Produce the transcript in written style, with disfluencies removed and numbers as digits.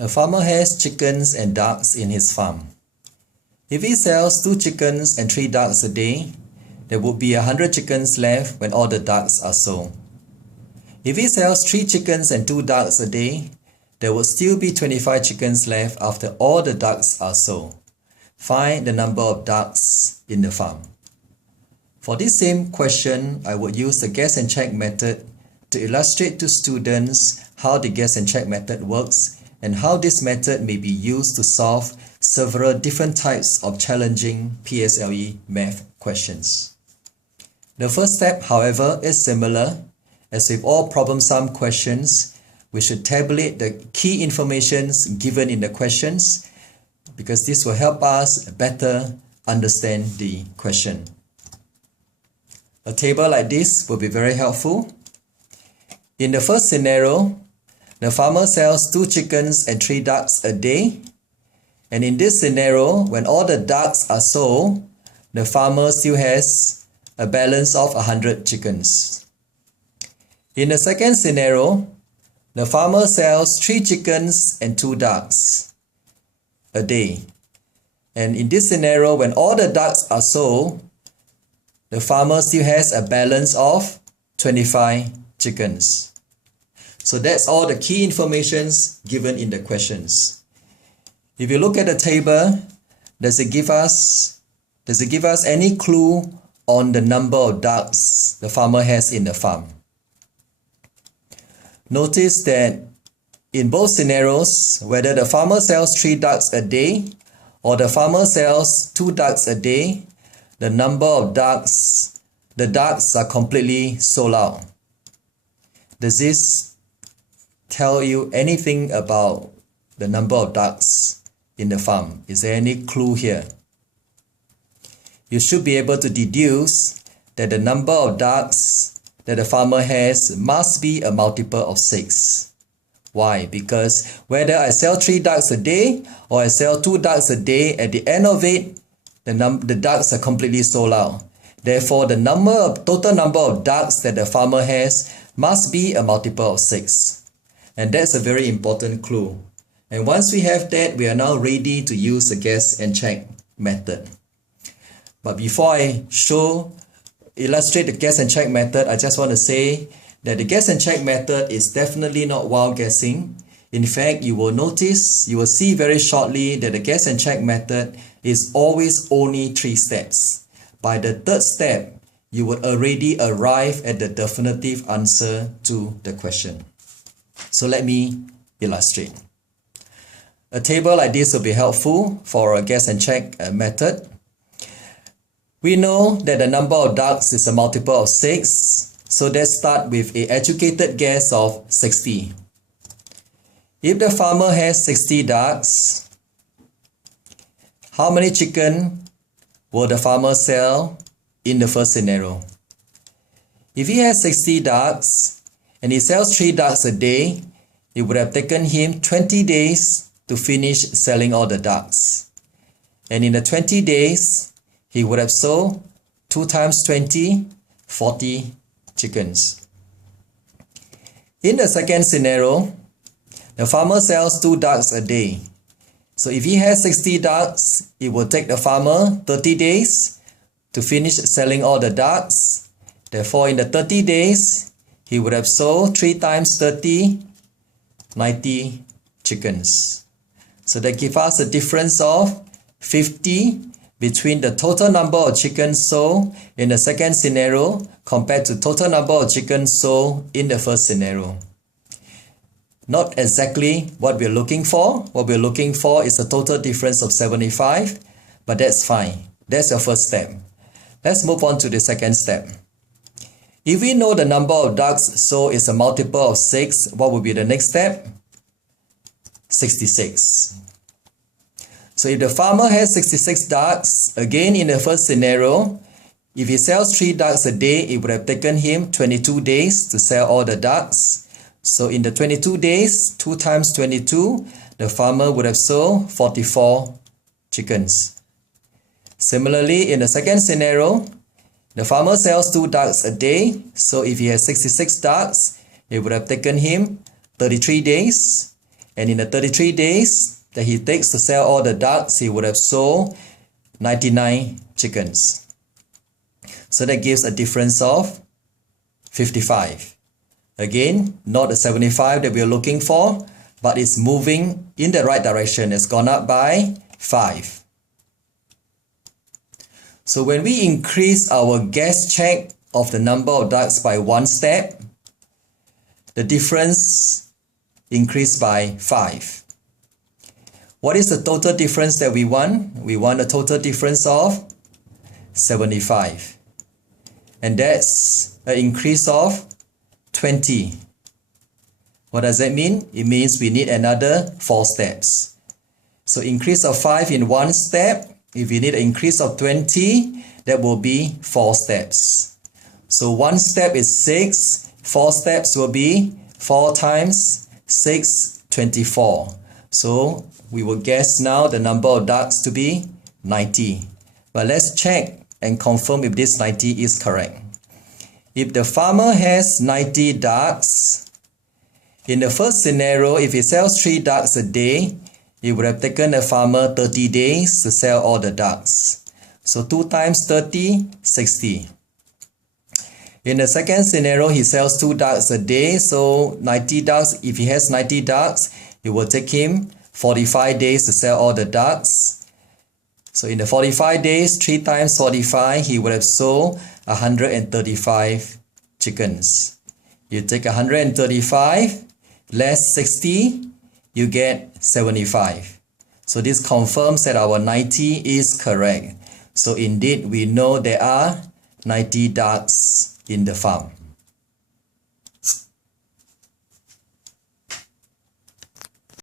A farmer has chickens and ducks in his farm. If he sells 2 chickens and 3 ducks a day, there would be 100 chickens left when all the ducks are sold. If he sells 3 chickens and 2 ducks a day, there would still be 25 chickens left after all the ducks are sold. Find the number of ducks in the farm. For this same question, I would use the guess and check method to illustrate to students how the guess and check method works and how this method may be used to solve several different types of challenging PSLE math questions. The first step, however, is similar. As with all problem sum questions, we should tabulate the key information given in the questions because this will help us better understand the question. A table like this will be very helpful. In the first scenario, the farmer sells 2 chickens and 3 ducks a day. And in this scenario, when all the ducks are sold, the farmer still has a balance of 100 chickens. In the second scenario, the farmer sells 3 chickens and 2 ducks a day. And in this scenario, when all the ducks are sold, the farmer still has a balance of 25 chickens. So that's all the key informations given in the questions. If you look at the table, does it give us any clue on the number of ducks the farmer has in the farm? Notice that in both scenarios, whether the farmer sells 3 ducks a day or the farmer sells 2 ducks a day, the number of ducks, the ducks are completely sold out. Does this tell you anything about the number of ducks in the farm? Is there any clue here? You should be able to deduce that the number of ducks that the farmer has must be a multiple of 6. Why? Because whether I sell 3 ducks a day or I sell 2 ducks a day, at the end of it, the ducks are completely sold out. Therefore, the total number of ducks that the farmer has must be a multiple of 6. And that's a very important clue. And once we have that, we are now ready to use the guess and check method. But before I illustrate the guess and check method, I just want to say that the guess and check method is definitely not wild guessing. In fact, you will see very shortly that the guess and check method is always only 3 steps. By the 3rd step, you would already arrive at the definitive answer to the question. So let me illustrate. A table like this will be helpful for a guess and check method. We know that the number of ducks is a multiple of 6. So let's start with an educated guess of 60. If the farmer has 60 ducks, how many chicken will the farmer sell in the first scenario? If he has 60 ducks and he sells 3 ducks a day, it would have taken him 20 days to finish selling all the ducks. And in the 20 days, he would have sold 2 times 20, 40 chickens. In the second scenario, the farmer sells 2 ducks a day. So if he has 60 ducks, it will take the farmer 30 days to finish selling all the ducks. Therefore, in the 30 days, he would have sold 3 times 30, 90 chickens. So that gives us a difference of 50 between the total number of chickens sold in the second scenario compared to total number of chickens sold in the first scenario. Not exactly what we're looking for. What we're looking for is a total difference of 75, but that's fine. That's your first step. Let's move on to the second step. If we know the number of ducks sold is a multiple of 6, what would be the next step? 66. So if the farmer has 66 ducks, again in the first scenario, if he sells 3 ducks a day, it would have taken him 22 days to sell all the ducks. So in the 22 days, 2 times 22, the farmer would have sold 44 chickens. Similarly, in the second scenario, the farmer sells 2 ducks a day. So if he has 66 ducks, it would have taken him 33 days. And in the 33 days that he takes to sell all the ducks, he would have sold 99 chickens. So that gives a difference of 55. Again, not the 75 that we are looking for, but it's moving in the right direction. It's gone up by 5. So when we increase our guess check of the number of ducks by 1 step, the difference increased by 5. What is the total difference that we want? We want a total difference of 75. And that's an increase of 20. What does that mean? It means we need another 4 steps. So increase of 5 in 1 step. If you need an increase of 20, that will be 4 steps. So 1 step is 6. 4 steps will be 4 times 6, 24. So we will guess now the number of ducks to be 90. But let's check and confirm if this 90 is correct. If the farmer has 90 ducks, in the first scenario, if he sells 3 ducks a day, it would have taken the farmer 30 days to sell all the ducks. So 2 times 30, 60. In the second scenario, he sells 2 ducks a day. So 90 ducks, if he has 90 ducks, it will take him 45 days to sell all the ducks. So in the 45 days, 3 times 45, he would have sold 135 chickens. You take 135 less 60, you get 75. So this confirms that our 90 is correct. So indeed, we know there are 90 ducks in the farm.